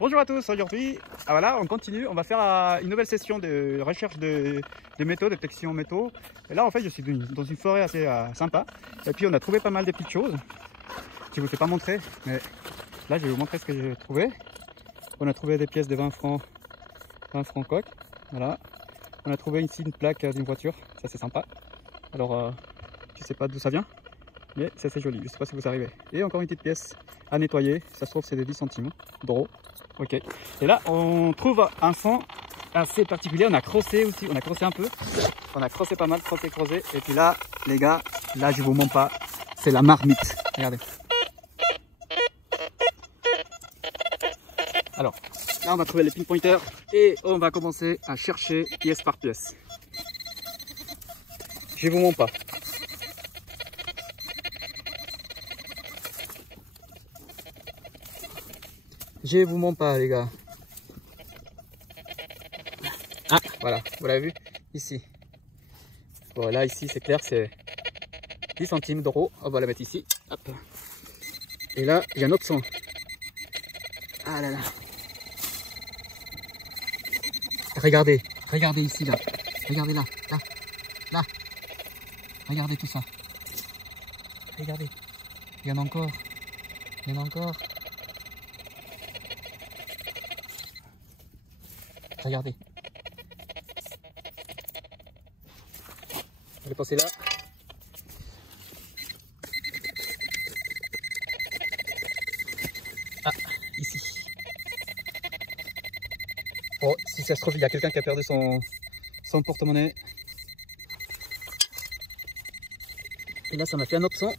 Bonjour à tous, aujourd'hui, voilà, on continue, on va faire une nouvelle session de recherche de métaux, de détection métaux. Et là en fait je suis dans une forêt assez sympa, et puis on a trouvé pas mal de petites choses. Je ne vous ai pas montré, mais là je vais vous montrer ce que j'ai trouvé. On a trouvé des pièces de 20 francs coque, voilà. On a trouvé ici une plaque d'une voiture, ça c'est sympa. Alors je sais pas d'où ça vient, mais c'est assez joli, je sais pas si vous arrivez. Et encore une petite pièce à nettoyer, ça se trouve c'est de 10 centimes d'euros. Ok, et là on trouve un son assez particulier, on a crossé aussi, on a crossé un peu, on a crossé pas mal, crossé, et puis là les gars, là je vous mens pas, c'est la marmite, regardez. Alors là on va trouver les pinpointers et on va commencer à chercher pièce par pièce. Je vous mens pas. Je vous mens pas les gars. Ah voilà, vous l'avez vu ici. Bon là ici c'est clair, c'est 10 centimes d'euros. On va la mettre ici. Hop. Et là il y a un autre son. Ah là là. Regardez, regardez ici là. Regardez là, là, là. Regardez tout ça. Regardez. Il y en a encore. Il y en a encore. Regardez. Je vais passer là. Ah, ici. Oh, si ça se trouve, il y a quelqu'un qui a perdu son porte-monnaie. Et là, ça m'a fait un autre son.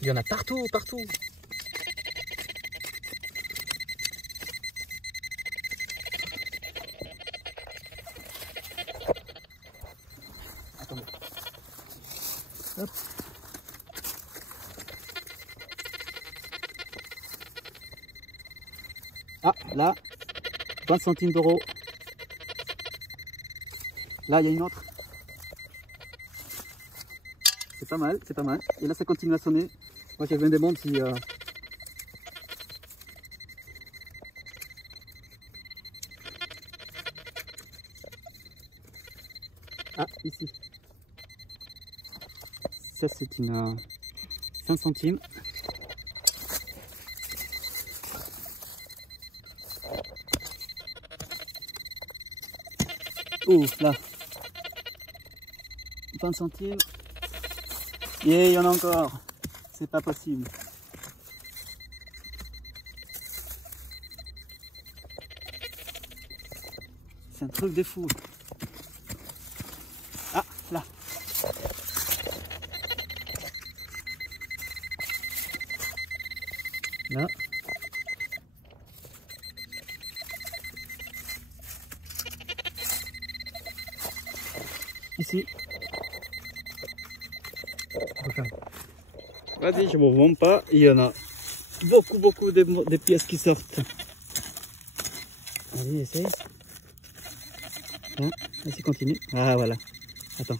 Il y en a partout, partout. Attendez. Hop. Ah, là, 20 centimes d'euros. Là, il y a une autre. C'est pas mal, c'est pas mal. Et là, ça continue à sonner. Moi, je me demande si... Ah, ici. Ça, c'est une 5 centimes. Oh, là. 20 centimes. Et il y en a encore. C'est pas possible. C'est un truc de fou. Ah, là. Là. Ici. Vas-y, je ne vous vends pas. Il y en a beaucoup de pièces qui sortent. Vas-y, essaye. Hein, vas-y, continue. Ah, voilà. Attends.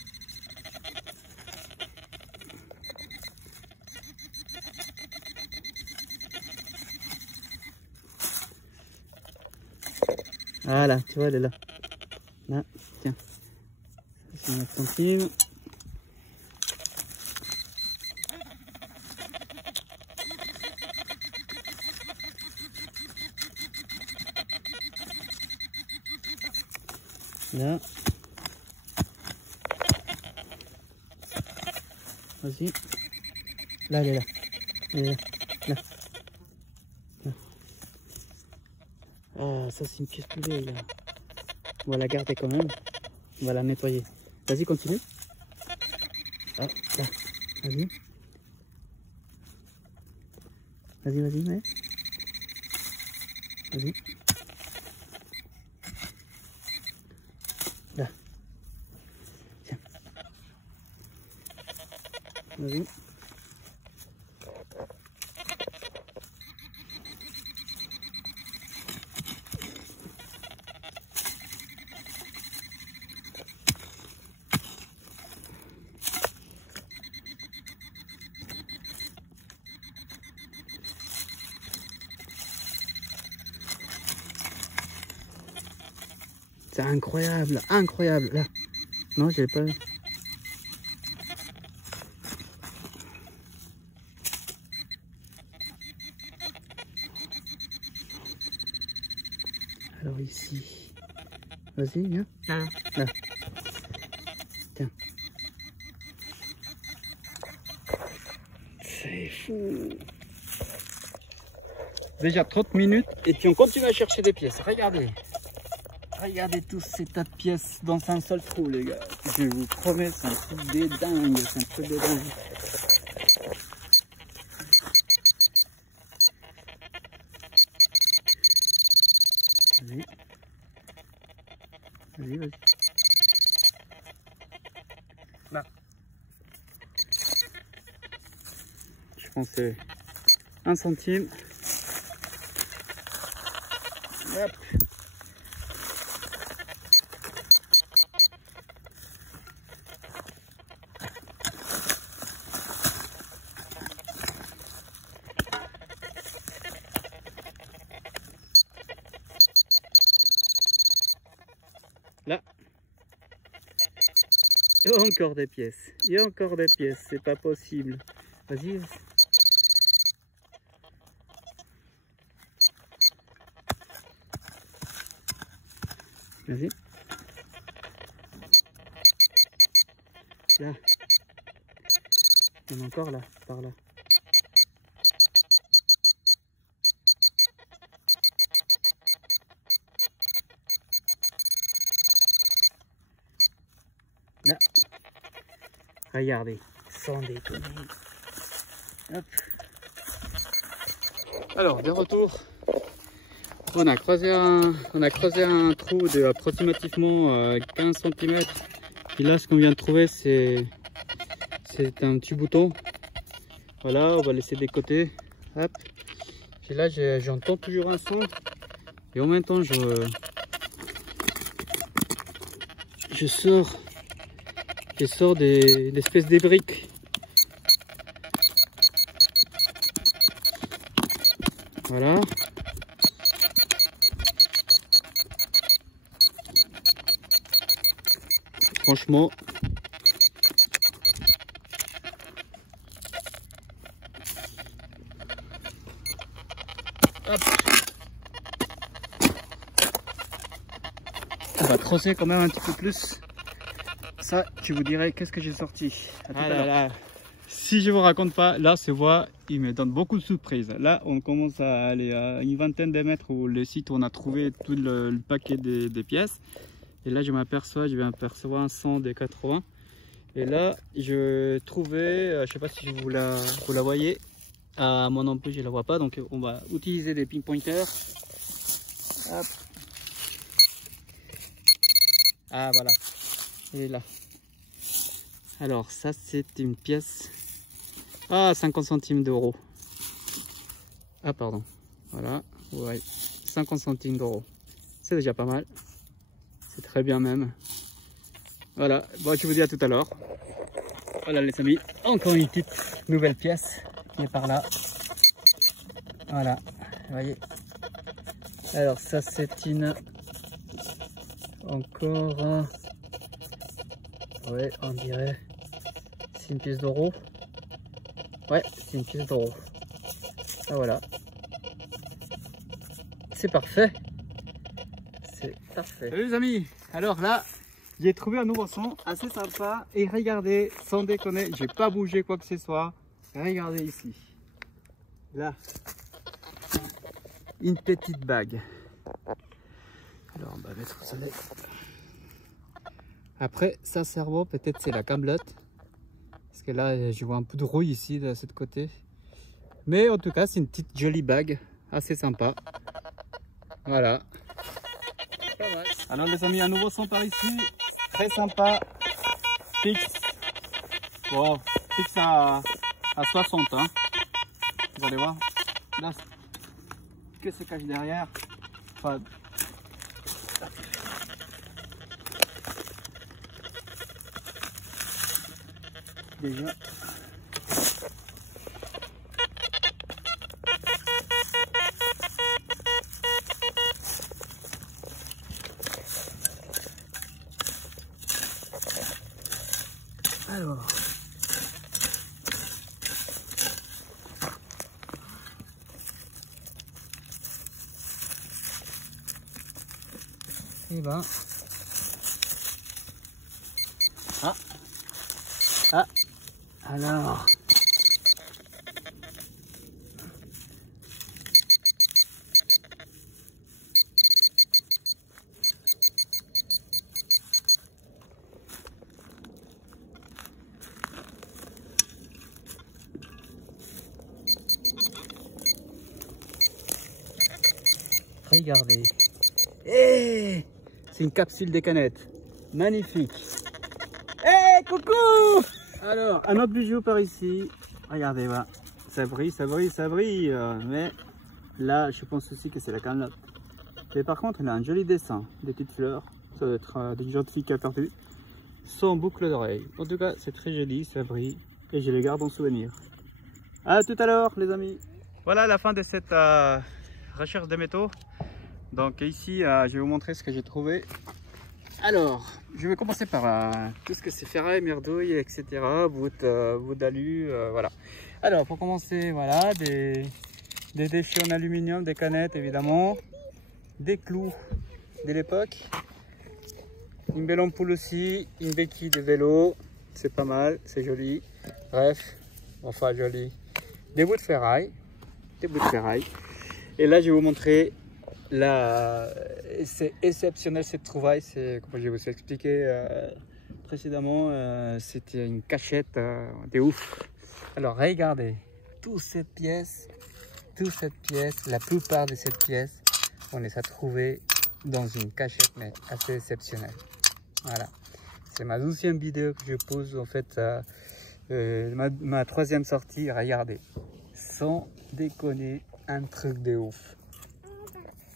Voilà, tu vois, elle est là. Là, tiens. C'est 9 centimes. Là. Vas-y. Là, elle est là. Elle est là. Là. Là. Ah, ça c'est une pièce plus vieille là. On va la garder quand même. On va la nettoyer. Vas-y, continue. Ah, là. Vas-y. Vas-y, ouais. Vas-y. Là. Tiens. Vas-y. C'est incroyable, incroyable. Là, non, j'ai pas. Alors ici, vas-y, viens. Là. Tiens. C'est fou. Déjà 30 minutes et puis on continue à chercher des pièces. Regardez. Regardez tous ces tas de pièces dans un seul trou, les gars. Je vous promets, c'est un truc de dingue. C'est un truc de dingue. Vas-y. Vas-y, vas-y. Là. Je pense que c'est 1 centime. Hop. Là. Il y a encore des pièces. Il y a encore des pièces. C'est pas possible. Vas-y. Vas-y. Là. Il y en a encore là, par là. Là. Regardez, sans déconner. Hop. Alors, de retour. On a creusé un trou de approximativement 15 cm. Et là, ce qu'on vient de trouver, c'est un petit bouton. Voilà, on va laisser des côtés. Hop. Et là, j'entends toujours un son. Et en même temps, je sors des espèces de briques. Voilà. Franchement, hop. On va creuser quand même un petit peu plus. Ça, je vous dirai qu'est-ce que j'ai sorti. Ah là là. Si je vous raconte pas, là, ce voie, il me donne beaucoup de surprises. Là, on commence à aller à une vingtaine de mètres où le site où on a trouvé tout le paquet des pièces. Et là, je vais apercevoir un 100 des 80. Et là, je trouvais, je sais pas si vous la voyez. Moi non plus, je la vois pas. Donc, on va utiliser des pinpointers. Hop. Ah, voilà. Elle est là. Alors, ça, c'est une pièce. Ah, 50 centimes d'euros. Ah, pardon. Voilà. Ouais. 50 centimes d'euros. C'est déjà pas mal. C'est très bien même. Voilà. Bon, je vous dis à tout à l'heure. Voilà, les amis. Encore une petite nouvelle pièce qui est par là. Voilà. Vous voyez. Alors, ça, c'est une. Encore. Ouais, on dirait. C'est une pièce d'euro. Ouais, c'est une pièce d'euro. Ah, voilà. C'est parfait. C'est parfait. Salut les amis. Alors là, j'ai trouvé un nouveau son assez sympa. Et regardez, sans déconner, j'ai pas bougé quoi que ce soit. Regardez ici. Là. Une petite bague. Alors on va mettre au soleil. Après, ça cerveau, peut-être c'est la camelote. Parce que là, je vois un peu de rouille ici, de ce côté. Mais en tout cas, c'est une petite jolie bague. Assez sympa. Voilà. Pas mal. Alors les amis, un nouveau son par ici. Très sympa. Fixe. Wow. Fixe à 60. Hein. Vous allez voir. Là, que se cache derrière. Enfin, déjà. Et ben. Ah. Alors. Regardez. Hey, c'est une capsule des canettes. Magnifique. Hey, coucou! Alors, un autre bijou par ici. Regardez, voilà. Ça brille, ça brille, ça brille. Mais là, je pense aussi que c'est la camelote. Mais par contre, il a un joli dessin. Des petites fleurs. Ça doit être des jeunes filles qui a perdu. Sans boucle d'oreille. En tout cas, c'est très joli, ça brille. Et je les garde en souvenir. À tout à l'heure, les amis. Voilà la fin de cette recherche de métaux. Donc ici, je vais vous montrer ce que j'ai trouvé. Alors, je vais commencer par tout ce que c'est ferraille, merdouille, etc. Bout d'alu, voilà. Alors, pour commencer, voilà, des déchets en aluminium, des canettes évidemment, des clous de l'époque, une belle ampoule aussi, une béquille de vélo, c'est pas mal, c'est joli. Bref, enfin joli. Des bouts de ferraille, Et là, je vais vous montrer. Là, c'est exceptionnel cette trouvaille, c'est comme je vous ai expliqué précédemment, c'était une cachette de ouf. Alors regardez, toute cette pièce, la plupart de cette pièce, on les a trouvées dans une cachette mais assez exceptionnelle. Voilà, c'est ma 12e vidéo que je pose en fait, ma 3e sortie. Regardez, sans déconner, un truc de ouf.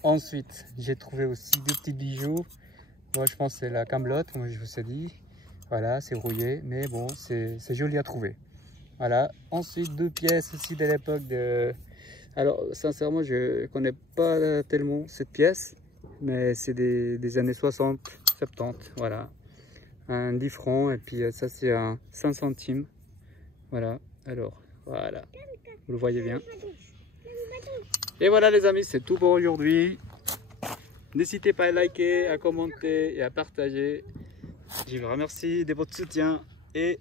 Ensuite, j'ai trouvé aussi deux petits bijoux. Moi, je pense que c'est la camelote, comme je vous ai dit. Voilà, c'est rouillé, mais bon, c'est joli à trouver. Voilà. Ensuite, deux pièces aussi de l'époque de... Alors, sincèrement, je ne connais pas tellement cette pièce, mais c'est des années 60, 70. Voilà. Un 10 francs, et puis ça, c'est un 5 centimes. Voilà. Alors, voilà. Vous le voyez bien. Et voilà les amis, c'est tout pour aujourd'hui. N'hésitez pas à liker, à commenter et à partager. Je vous remercie de votre soutien et